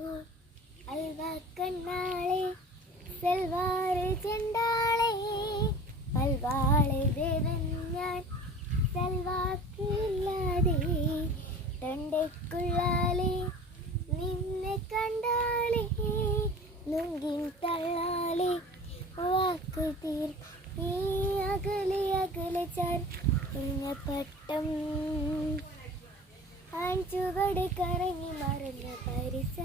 അൽവാ കണ്ണാളെ സെൽവാറ് ചെണ്ടാളെ പൽവാളെ ദേവൻ ഞാൻ സൽവാക്കില്ലാതെ തണ്ടയ്ക്കുള്ളാലെ നിന്നെ കണ്ടാളെ നുങ്കിൻ തള്ളാലെ വാക്കു തീർ ഈ അകലെ അകലെ ചാൻ പട്ടം ആൺചുവട് കറങ്ങി മറഞ്ഞ പരിസ